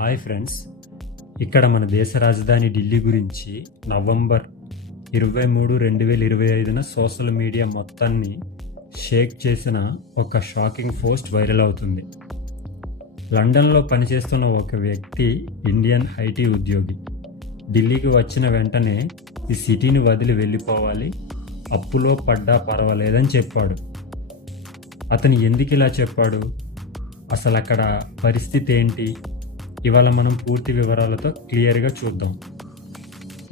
Hi friends ఇక్కడ మన దేశ రాజధాని ఢిల్లీ గురించి నవంబర్ ఇరవై మూడు రెండు వేల ఇరవై ఐదున సోషల్ మీడియా మొత్తాన్ని షేక్ చేసిన ఒక షాకింగ్ పోస్ట్ వైరల్ అవుతుంది. లండన్లో పనిచేస్తున్న ఒక వ్యక్తి ఇండియన్ ఐటీ ఉద్యోగి. ఢిల్లీకి వచ్చిన వెంటనే ఈ సిటీని వదిలి వెళ్ళిపోవాలి. అప్పులో పడ్డా పర్వాలేదని చెప్పాడు. అతను ఎందుకు ఇలా చెప్పాడు? అసలు అక్కడ పరిస్థితి ఏంటి? ఇవాళ మనం పూర్తి వివరాలతో క్లియర్గా చూద్దాం.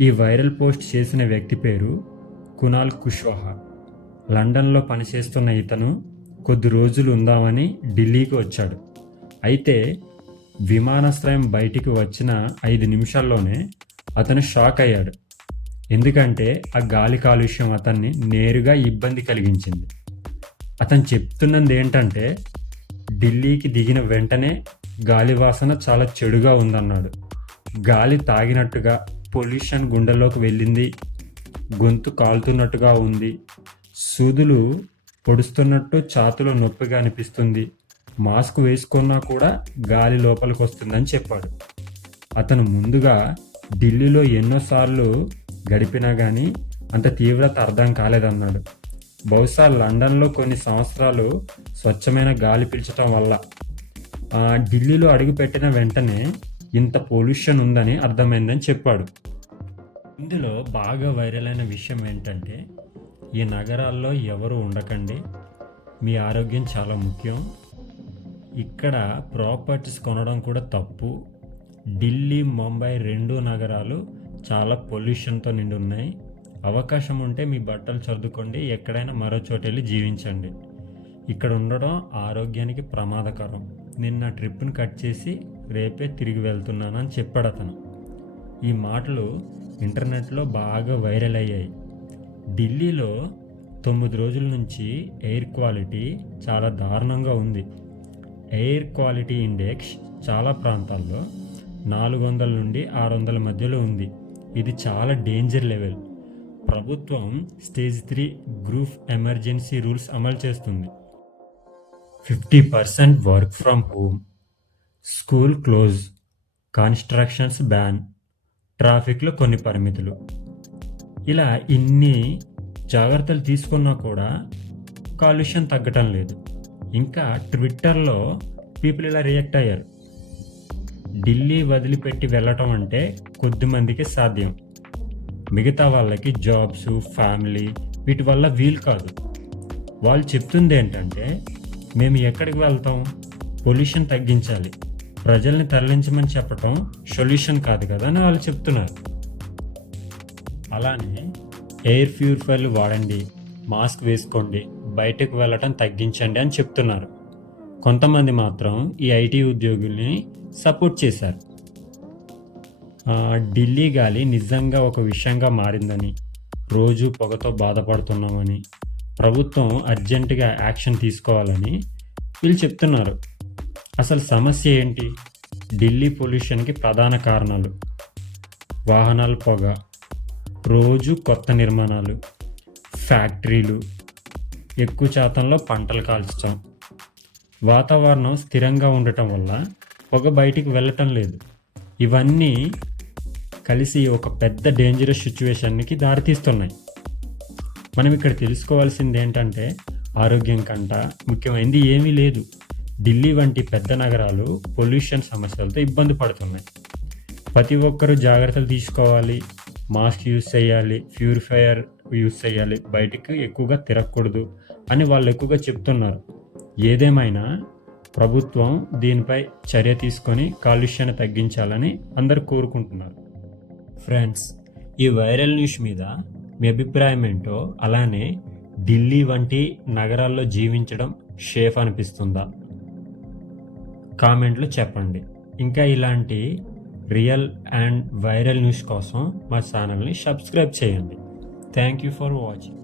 ఈ వైరల్ పోస్ట్ చేసిన వ్యక్తి పేరు కునాల్ కుష్వాహా. లండన్లో పనిచేస్తున్న ఇతను కొద్ది రోజులు ఉందామని ఢిల్లీకి వచ్చాడు. అయితే విమానాశ్రయం బయటికి వచ్చిన ఐదు నిమిషాల్లోనే అతను షాక్ అయ్యాడు. ఎందుకంటే ఆ గాలి కాలుష్యం అతన్ని నేరుగా ఇబ్బంది కలిగించింది. అతను చెప్తున్నది ఏంటంటే ఢిల్లీకి దిగిన వెంటనే గాలి వాసన చాలా చెడుగా ఉందన్నాడు. గాలి తాగినట్టుగా పొల్యూషన్ గుండెల్లోకి వెళ్ళింది. గొంతు కాలుతున్నట్టుగా ఉంది. సూదులు పొడుస్తున్నట్టు చాతులో నొప్పిగా అనిపిస్తుంది. మాస్క్ వేసుకున్నా కూడా గాలి లోపలికి వస్తుందని చెప్పాడు. అతను ముందుగా ఢిల్లీలో ఎన్నోసార్లు గడిపినా కానీ అంత తీవ్రత అర్థం కాలేదన్నాడు. బహుశా లండన్లో కొన్ని సంవత్సరాలు స్వచ్ఛమైన గాలి పీల్చడం వల్ల ఢిల్లీలో అడుగుపెట్టిన వెంటనే ఇంత పొల్యూషన్ ఉందని అర్థమైందని చెప్పాడు. ఇందులో బాగా వైరల్ అయిన విషయం ఏంటంటే ఈ నగరాల్లో ఎవరు ఉండకండి. మీ ఆరోగ్యం చాలా ముఖ్యం. ఇక్కడ ప్రాపర్టీస్ కొనడం కూడా తప్పు. ఢిల్లీ ముంబై రెండు నగరాలు చాలా పొల్యూషన్తో నిండి ఉన్నాయి. అవకాశం ఉంటే మీ బట్టలు చదువుకోండి ఎక్కడైనా మరో చోట వెళ్ళి జీవించండి. ఇక్కడ ఉండడం ఆరోగ్యానికి ప్రమాదకరం. నిన్న ట్రిప్ను కట్ చేసి రేపే తిరిగి వెళ్తున్నాను అని చెప్పాడు అతను ఈ మాటలు ఇంటర్నెట్లో బాగా వైరల్ అయ్యాయి. ఢిల్లీలో తొమ్మిది రోజుల నుంచి ఎయిర్ క్వాలిటీ చాలా దారుణంగా ఉంది. ఎయిర్ క్వాలిటీ ఇండెక్స్ చాలా ప్రాంతాల్లో నాలుగు వందల నుండి ఆరు వందల మధ్యలో ఉంది. ఇది చాలా డేంజర్ లెవెల్. ప్రభుత్వం stage three group emergency rules అమలు చేస్తుంది. Fifty percent work from home school close constructions ban ట్రాఫిక్లో కొన్ని పరిమితులు. ఇలా ఇన్ని జాగ్రత్తలు తీసుకున్నా కూడా కాలుష్యం తగ్గటం లేదు. ఇంకా ట్విట్టర్లో పీపుల్ ఇలా రియాక్ట్ అయ్యారు. ఢిల్లీ వదిలిపెట్టి వెళ్ళటం అంటే కొద్దిమందికి సాధ్యం. మిగతా వాళ్ళకి జాబ్స్ ఫ్యామిలీ వీటి వల్ల వీలు కాదు. వాళ్ళు చెప్తుంది ఏంటంటే మేము ఎక్కడికి వెళ్తాం? పొల్యూషన్ తగ్గించాలి. ప్రజల్ని తరలించమని చెప్పటం సొల్యూషన్ కాదు కదా అని వాళ్ళు చెప్తున్నారు. అలానే ఎయిర్ ప్యూరిఫైర్లు వాడండి మాస్క్ వేసుకోండి బయటకు వెళ్ళటం తగ్గించండి అని చెప్తున్నారు. కొంతమంది మాత్రం ఈ ఐటీ ఉద్యోగుల్ని సపోర్ట్ చేశారు. ఢిల్లీ గాలి నిజంగా ఒక విషయంగా మారిందని రోజు పొగతో బాధపడుతున్నామని ప్రభుత్వం అర్జెంటుగా యాక్షన్ తీసుకోవాలని వీళ్ళు చెప్తున్నారు. అసలు సమస్య ఏంటి? ఢిల్లీ పొల్యూషన్కి ప్రధాన కారణాలు. వాహనాల పొగ రోజు కొత్త నిర్మాణాలు ఫ్యాక్టరీలు ఎక్కువ శాతంలో పంటలు కాల్చడం వాతావరణం స్థిరంగా ఉండటం వల్ల పొగ బయటికి వెళ్ళటం లేదు. ఇవన్నీ కలిసి ఒక పెద్ద డేంజరస్ సిచ్యువేషన్కి దారితీస్తున్నాయి. మనం ఇక్కడ తెలుసుకోవాల్సింది ఏంటంటే ఆరోగ్యం కంట ముఖ్యమైనది ఏమీ లేదు. ఢిల్లీ వంటి పెద్ద నగరాలు పొల్యూషన్ సమస్యలతో ఇబ్బంది పడుతున్నాయి. ప్రతి ఒక్కరూ జాగ్రత్తలు తీసుకోవాలి. మాస్క్ యూస్ చేయాలి. ప్యూరిఫైయర్ యూస్ చేయాలి. బయటికి ఎక్కువగా తిరగకూడదు అని వాళ్ళు ఎక్కువగా చెప్తున్నారు. ఏదేమైనా ప్రభుత్వం దీనిపై చర్య తీసుకొని కాలుష్యాన్ని తగ్గించాలని అందరు కోరుకుంటున్నారు. ఫ్రెండ్స్ ఈ వైరల్ న్యూస్ మీద మీ అభిప్రాయం ఏంటో అలానే ఢిల్లీ వంటి నగరాల్లో జీవించడం షేఫ్ అనిపిస్తుందా? కామెంట్లో చెప్పండి. ఇంకా ఇలాంటి రియల్ అండ్ వైరల్ న్యూస్ కోసం మా ఛానల్ని సబ్స్క్రైబ్ చేయండి. Thank you for watching